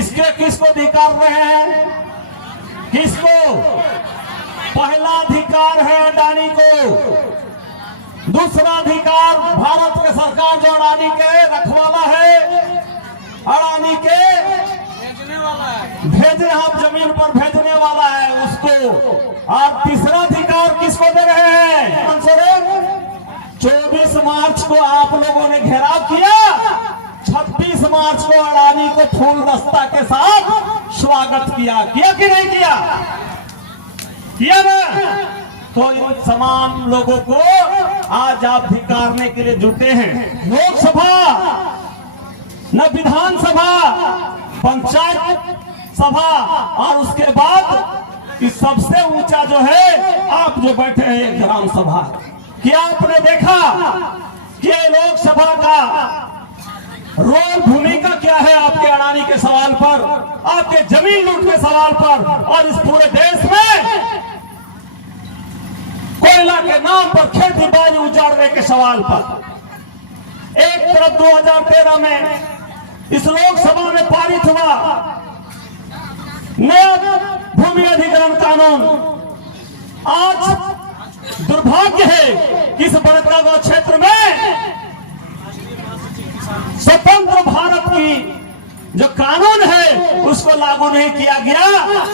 किसको धिकार रहे हैं? किसको? पहला अधिकार है अडानी को, दूसरा अधिकार भारत के सरकार जो अडानी के रखवाला है, अडानी के भेजे आप जमीन पर भेजने वाला है उसको, और तीसरा अधिकार किसको दे रहे हैं? 24 मार्च को आप लोगों ने घेराव किया, 26 मार्च को अडानी को फूल दस्ता के साथ स्वागत किया कि नहीं किया? किया ना? तो इन तमाम लोगों को आज आप धिकारने के लिए जुटे हैं। लोकसभा न विधानसभा, पंचायत सभा, और उसके बाद इस सबसे ऊंचा जो है आप जो बैठे हैं ग्राम सभा। क्या आपने देखा कि लोकसभा का रोल, भूमिका क्या है आपके अडानी के सवाल पर, आपके जमीन लूट के सवाल पर, और इस पूरे देश में कोयला के नाम पर खेती बाड़ी उजाड़ने के सवाल पर। एक तरफ 2013 में इस लोकसभा में पारित हुआ नया भूमि अधिग्रहण कानून। आज दुर्भाग्य है कि इस बड़कागांव क्षेत्र में स्वतंत्र भारत की जो कानून है उसको लागू नहीं किया गया,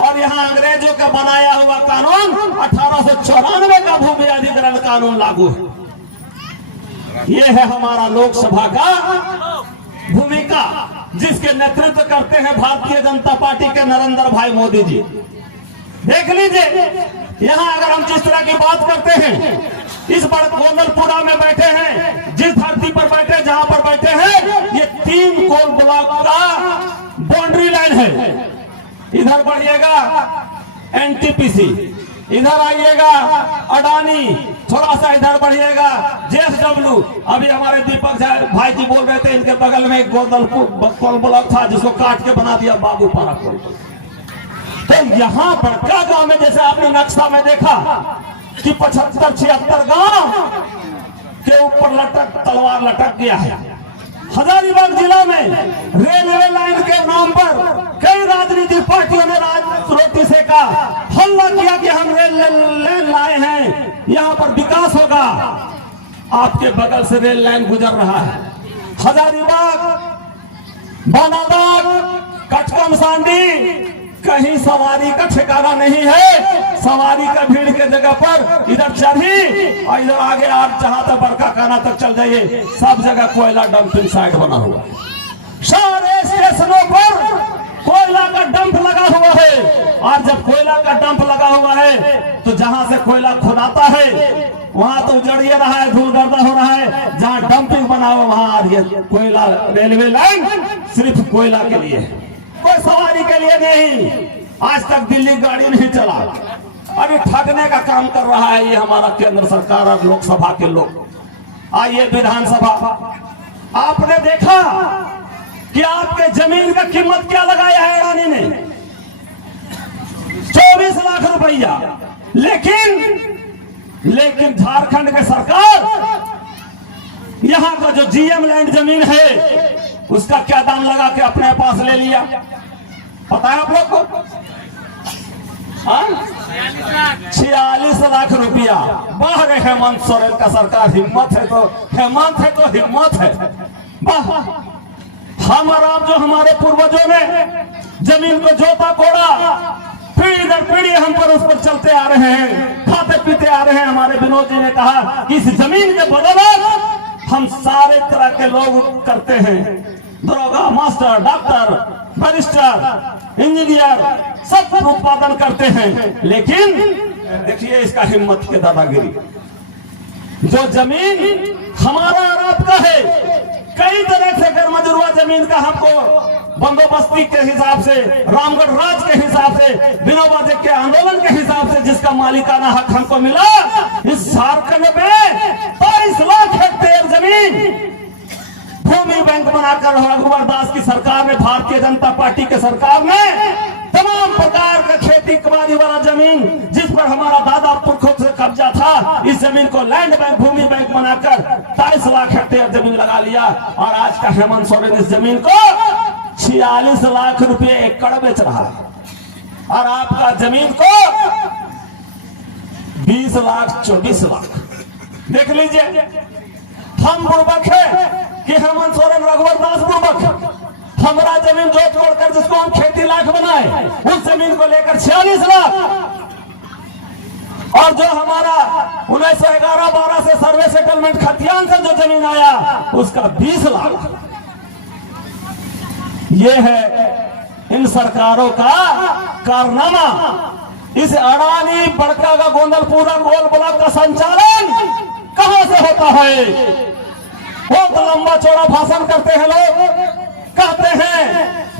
और यहाँ अंग्रेजों का बनाया हुआ कानून 1894 का भूमि अधिग्रहण कानून लागू है। ये है हमारा लोकसभा का भूमिका, जिसके नेतृत्व करते हैं भारतीय जनता पार्टी के नरेंद्र भाई मोदी जी। देख लीजिए, यहाँ अगर हम जिस तरह की बात करते हैं, इस गोंदलपुरा में बैठे हैं, जिस धरती पर बैठे, जहां पर बैठे हैं, ये 3 कोल ब्लॉक का बाउंड्री लाइन है। इधर बढ़िएगा एनटीपीसी, इधर आइएगा अडानी, थोड़ा सा इधर बढ़िएगा जेएसडब्ल्यू। अभी हमारे दीपक भाई जी बोल रहे थे, इनके बगल में एक गोंदलपुर कोल ब्लॉक था जिसको काट के बना दिया बाबूपारा कोल। तो यहाँ बड़का गांव में जैसे आपने नक्शा में देखा कि 75-76 गांव के ऊपर तलवार लटक गया है। हजारीबाग जिला में रेलवे लाइन के नाम पर कई राजनीतिक पार्टियों ने रोटी सेका, हल्ला किया कि हम रेल लाइन लाए हैं, यहाँ पर विकास होगा। आपके बगल से रेल लाइन गुजर रहा है। हजारीबाग, बानाबाग, कटकम सांडी, कहीं सवारी का ठिकाना नहीं है। सवारी का भीड़ के जगह पर इधर चढ़ी और इधर आगे आप जहां तक बड़का काना तक चल जाइए, सब जगह कोयला डंपिंग साइट बना हुआ है। सारे स्टेशनों पर कोयला का डंप लगा हुआ है, और जब कोयला का डंप लगा हुआ है तो जहां से कोयला खुदाता है वहां तो उजड़िए रहा है, धूल गर्दा हो रहा है। जहां डंपिंग बना हुआ वहां आ रही है कोयला। रेलवे लाइन सिर्फ कोयला के लिए, कोई सवारी के लिए नहीं। आज तक दिल्ली गाड़ी नहीं चला, अभी ठगने का काम कर रहा है ये हमारा केंद्र सरकार और लोकसभा के लोग। आइए विधानसभा, आपने देखा कि आपके जमीन का कीमत क्या लगाया है अडानी ने? 24 लाख रुपया। लेकिन झारखंड के सरकार यहाँ का जो जीएम लैंड जमीन है उसका क्या दाम लगा के अपने पास ले लिया? पता है आप लोग को? 46 लाख रुपया। वाह रे हेमंत सोरेन का सरकार, हिम्मत है तो हेमंत है तो हिम्मत है। वाह, हम और आप जो हमारे पूर्वजों ने जमीन को जोता कोड़ा, पीढ़ी दर पीढ़ी हम पर उस पर चलते आ रहे हैं, खाते पीते आ रहे हैं। हमारे विनोद जी ने कहा कि इस जमीन के बदौलत हम सारे तरह के लोग करते हैं, दरोगा, मास्टर, डॉक्टर, बैरिस्टर, इंजीनियर, सब उत्पादन करते हैं। लेकिन देखिए इसका हिम्मत के दादागिरी। जो जमीन हमारा और आपका है, कई तरह से गैरमजरूआ जमीन का हमको बंदोबस्ती के हिसाब से, रामगढ़ राज के हिसाब से, विनोबा जी के आंदोलन के हिसाब से जिसका मालिकाना हक हमको मिला, इस झारखंड में 22 लाख हेक्टेयर जमीन भूमि बैंक बनाकर रघुवर दास की सरकार ने, भारतीय जनता पार्टी के सरकार ने तमाम प्रकार का खेती कबाड़ी वाला जमीन जिस पर हमारा दादा पुरखों से कब्जा था, इस जमीन को लैंड बैंक, भूमि बैंक बनाकर 22 लाख हेक्टेयर जमीन लगा लिया। और आज का हेमंत सोरेन इस जमीन को 46 लाख रुपए एकड़ बेच रहा है और आपका जमीन को 20 लाख 24 लाख। देख लीजिए, हम बुड़बक है कि हेमंत सोरेन रघुवर दास बुड़बक। हमारा जमीन जोत तोड़कर जिसको हम खेती लाख बनाए, उस जमीन को लेकर 46 लाख, और जो हमारा 1911-12 से सर्वे सेटलमेंट खतियान से जो जमीन आया उसका 20 लाख। ये है इन सरकारों का कारनामा। इस अडानी बड़का का गोंदलपुरा कोल ब्लॉक का संचालन कहां से होता है? बहुत लंबा चौड़ा भाषण करते हैं लोग, कहते हैं,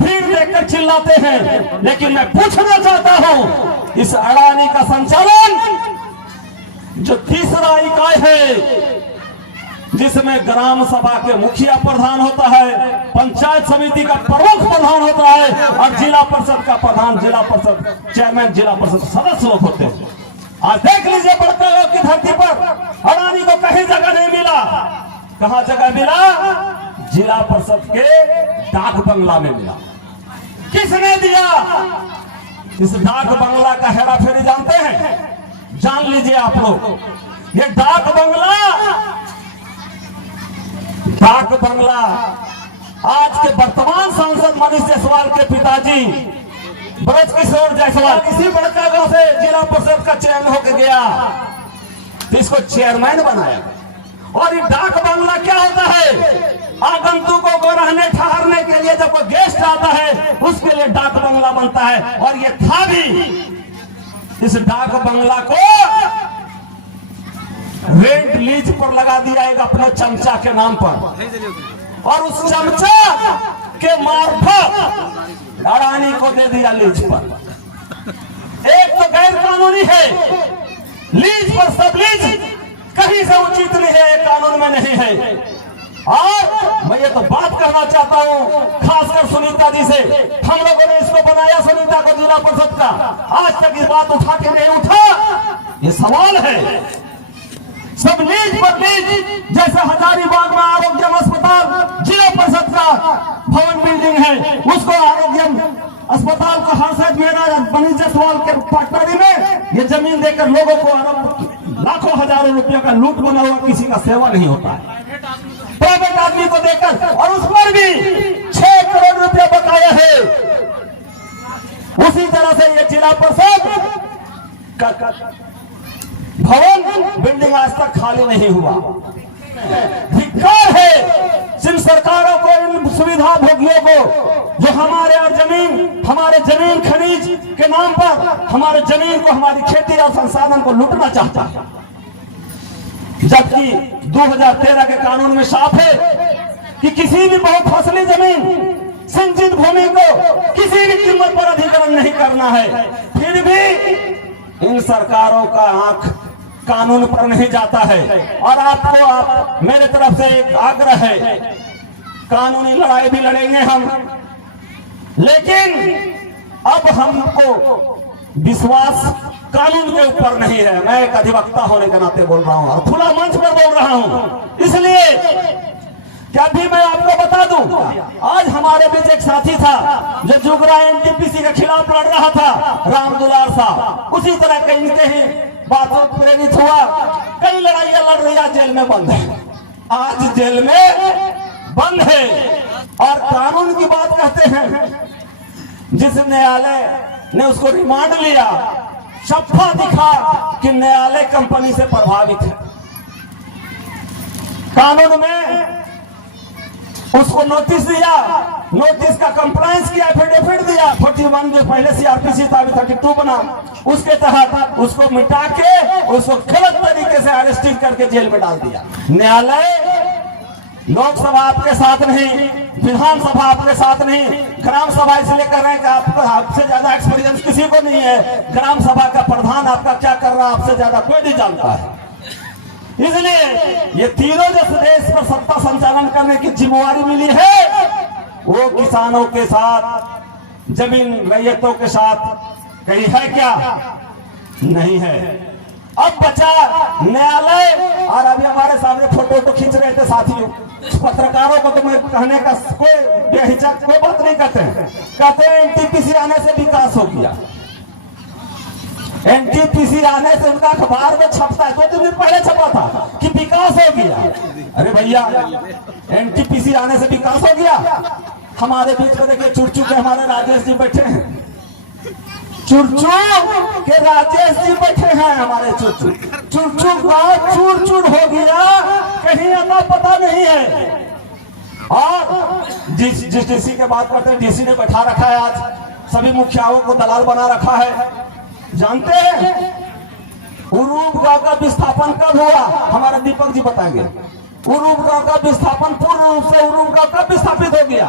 भीड़ देखकर चिल्लाते हैं, लेकिन मैं पूछना चाहता हूं, इस अडानी का संचालन जो तीसरा इकाई है, जिसमें ग्राम सभा के मुखिया प्रधान होता है, पंचायत समिति का प्रमुख प्रधान होता है और जिला परिषद का प्रधान, जिला परिषद चेयरमैन, जिला परिषद सदस्य लोग होते हैं। आज देख लीजिए, बड़का गांव की धरती पर अडानी को कहीं जगह नहीं मिला। कहां जगह मिला? जिला परिषद के डाक बंगला में मिला। किसने दिया? इस डाक बंगला का हेरा फेरी जानते हैं? जान लीजिए आप लोग, ये डाक बंगला आज के वर्तमान सांसद मनीष जायसवाल के पिताजी ब्रजकिशोर जायसवाल इसी बड़का गांव से जिला परिषद का चयन होकर गया, तो इसको चेयरमैन बनाया। और ये डाक बंगला क्या होता है? आगंतुकों को रहने ठहरने के लिए जब कोई गेस्ट आता है उसके लिए डाक बंगला बनता है। और ये था भी, इस डाक बंगला को रेंट लीज पर लगा दिया एक अपने चमचा के नाम पर, और उस चमचा के मार्फत अडानी को दे दिया लीज पर। एक तो गैर कानूनी है, लीज पर सब लीज कहीं से उचित नहीं है, कानून में नहीं है। और मैं ये तो बात करना चाहता हूं खासकर सुनीता जी से, हम लोगों ने इसको बनाया सुनीता को जिला परिषद का, आज तक इस बात उठा के नहीं उठा। ये सवाल है, सब लीज पर लीज, जैसे हजारीबाग में आरोग्यम अस्पताल जिला परिषद का भवन बिल्डिंग है, उसको आरोग्यम अस्पताल को हर्षद मेरा मनीष जायसवाल के पार्टनरी में ये जमीन देकर लोगों को अरब लाखों हजारों रुपयों का लूट बना हुआ, किसी का सेवा नहीं होता है प्राइवेट आदमी को देकर, और उस पर भी 6 करोड़ रुपया बकाया है। उसी तरह से ये जिला परिषद का भवन बिल्डिंग आज तक खाली नहीं हुआ। धिक्कार है जिन सरकारों को, इन सुविधा भोगियों को, जो हमारे और हमारे जमीन खनिज के नाम पर हमारे जमीन को, हमारी खेती और संसाधन को लूटना चाहता है। जबकि 2013 के कानून में साफ है कि किसी भी बहुफसली जमीन, सिंचित भूमि को किसी भी कीमत पर अधिग्रहण नहीं करना है। फिर भी इन सरकारों का आंख कानून पर नहीं जाता है। और आपको मेरे तरफ से एक आग्रह है, कानूनी लड़ाई भी लड़ेंगे हम, लेकिन अब हमको विश्वास कानून के ऊपर नहीं है। मैं एक अधिवक्ता होने के नाते बोल रहा हूं और खुला मंच पर बोल रहा हूं, इसलिए क्या भी मैं आपको बता दूं, आज हमारे बीच एक साथी था जो जुगरा एनटीपीसी के खिलाफ लड़ रहा था, राम दुलार साहब, उसी तरह के इनके ही बातों प्रेरित हुआ, कई लड़ाइयां लड़ रही, जेल में बंद है, आज जेल में बंद है। और कानून की बात कहते हैं, जिस न्यायालय ने उसको रिमांड लिया, सफा दिखा कि न्यायालय कंपनी से प्रभावित है। कानून में उसको नोटिस दिया, नोटिस का कंप्लायंस किया, एफिडेविट दिया, 41 जो पहले सीआरपीसी था 32 बना, उसके तहत उसको मिटा के उसको गलत तरीके से अरेस्टिंग करके जेल में डाल दिया। न्यायालय, लोकसभा आपके साथ नहीं, विधानसभा आपके साथ नहीं, ग्राम सभा इसलिए कर रहे हैं कि आपसे ज्यादा एक्सपीरियंस किसी को नहीं है, ग्राम सभा का प्रधान आपका क्या कर रहा है आपसे ज्यादा कोई नहीं जानता है। इसलिए ये तीनों जो देश पर सत्ता संचालन करने की जिम्मेवारी मिली है, वो किसानों के साथ, जमीन रैयतों के साथ कहीं है क्या? नहीं है। अब बचा न्यायालय। और अभी हमारे सामने फोटो तो खींच रहे थे साथियों, पत्रकारों को तो मैं कहने का कोई बेहिचक कोई बात नहीं कहते हैं, कहते हैं एनटीपीसी आने से विकास हो गया। एनटीपीसी आने से उनका अखबार में छपता है, 2 दिन पहले छपा था कि विकास हो गया। अरे भैया, एनटीपीसी आने से विकास हो गया? हमारे बीच में देखिए चुरचू के हमारे राजेश जी बैठे हैं, चुरचू के राजेश जी बैठे हैं हमारे चुरचू। चुरचू गाँव चूर चूर हो गया, कहीं आता पता नहीं है। और जिस डीसी के बात करते हैं, डीसी ने बैठा रखा है आज सभी मुखियाओं को दलाल बना रखा है। जानते हैं उरूप गांव का विस्थापन कब हुआ? हमारे दीपक जी बताएंगे। उरूप गांव का विस्थापन पूर्ण रूप से उरूप गांव कब विस्थापित हो गया?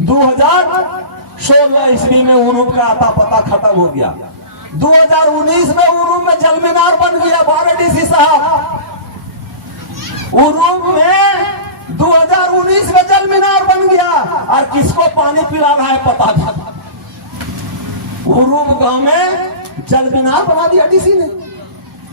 2016 ईस्वी में उरूप का आता पता खत्म हो गया। 2019 में उरूप में जल मीनार बन गया। 12 डीसी साहब, उरूप में 2019 में जल मीनार बन गया। और किसको पानी पिला रहा है पता था? उरूप गांव में जल मीनार बना दिया डीसी ने।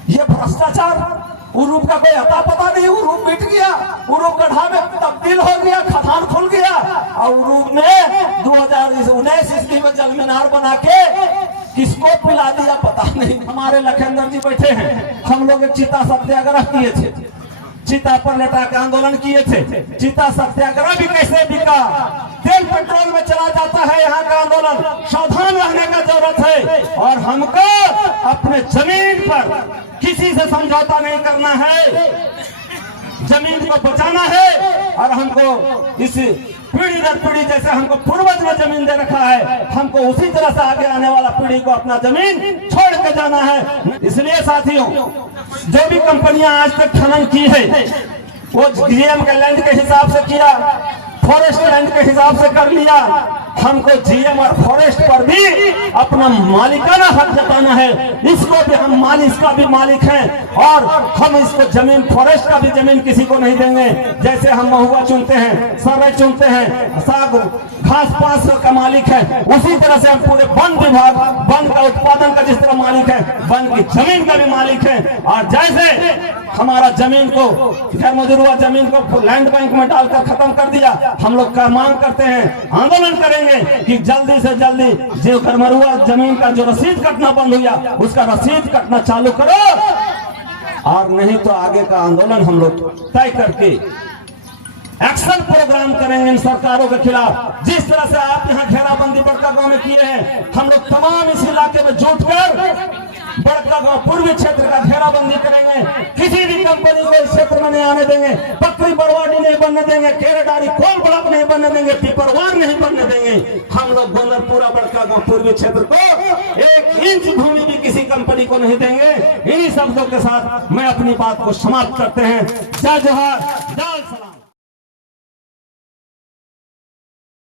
ये भ्रष्टाचार। उरूप का कोई अता पता नहीं, उरूप मिट गया, उरूप गड्ढा में तब्दील हो गया, खदान खुल गया। और उरूप में 2019 ईस्वी में जल मीनार बना के किसको पिला दिया पता नहीं। हमारे लखेंद्र जी बैठे हैं, हम लोग एक चिता सत्याग्रह किए थे, चिता पर लटा के आंदोलन किए थे। चिता सत्याग्रह भी कैसे बिका? तेल पेट्रोल में चला जाता है यहाँ का आंदोलन। सावधान रहने का जरूरत है। और हमको अपने जमीन पर किसी से समझौता नहीं करना है, जमीन को बचाना है। और हमको इस पीढ़ी दर पीढ़ी जैसे हमको पूर्वज ने जमीन दे रखा है, हमको उसी तरह से आगे आने वाला पीढ़ी को अपना जमीन छोड़ के जाना है। इसलिए साथियों, जो भी कंपनियां आज तक खनन की है वो जीएम के लैंड के हिसाब से किया, फॉरेस्ट लैंड के हिसाब से कर लिया। हमको जीएम और फॉरेस्ट पर भी अपना मालिकाना हक जताना है। इसको भी हम इसका भी मालिक हैं। और हम इसको जमीन, फॉरेस्ट का भी जमीन किसी को नहीं देंगे। जैसे हम महुआ चुनते हैं, सर्वे चुनते हैं, साग घास पास का मालिक है, उसी तरह से हम पूरे वन विभाग, वन का उत्पादन का जिस तरह मालिक है, वन की जमीन का भी मालिक है। और जैसे हमारा जमीन को, गैर मजरूआ जमीन को लैंड बैंक में डालकर खत्म कर दिया, हम लोग का मांग करते हैं, आंदोलन करेंगे कि जल्दी से जल्दी जो गरमरुआ जमीन का जो रसीद कटना बंद हुआ, उसका रसीद कटना चालू करो। और नहीं तो आगे का आंदोलन हम लोग तय करके एक्शन प्रोग्राम करेंगे इन सरकारों के खिलाफ। जिस तरह से आप यहाँ घेराबंदी बड़का गांव में किए हैं, हम लोग तमाम इस इलाके में जुटकर बड़का गांव पूर्वी क्षेत्र का घेराबंदी करेंगे। किसी भी कंपनी को इस क्षेत्र में नहीं आने देंगे, बकरी बरवाडी नहीं बनने देंगे, केरेडारी कोल ब्लॉक नहीं बनने देंगे, पिपरवार नहीं बनने देंगे। हम लोग गोंदरपुरा बड़का गांव पूर्वी क्षेत्र को 1 इंच भूमि भी किसी कंपनी को नहीं देंगे। इन्हीं शब्दों के साथ मैं अपनी बात को समाप्त करते हैं। जय जोहार।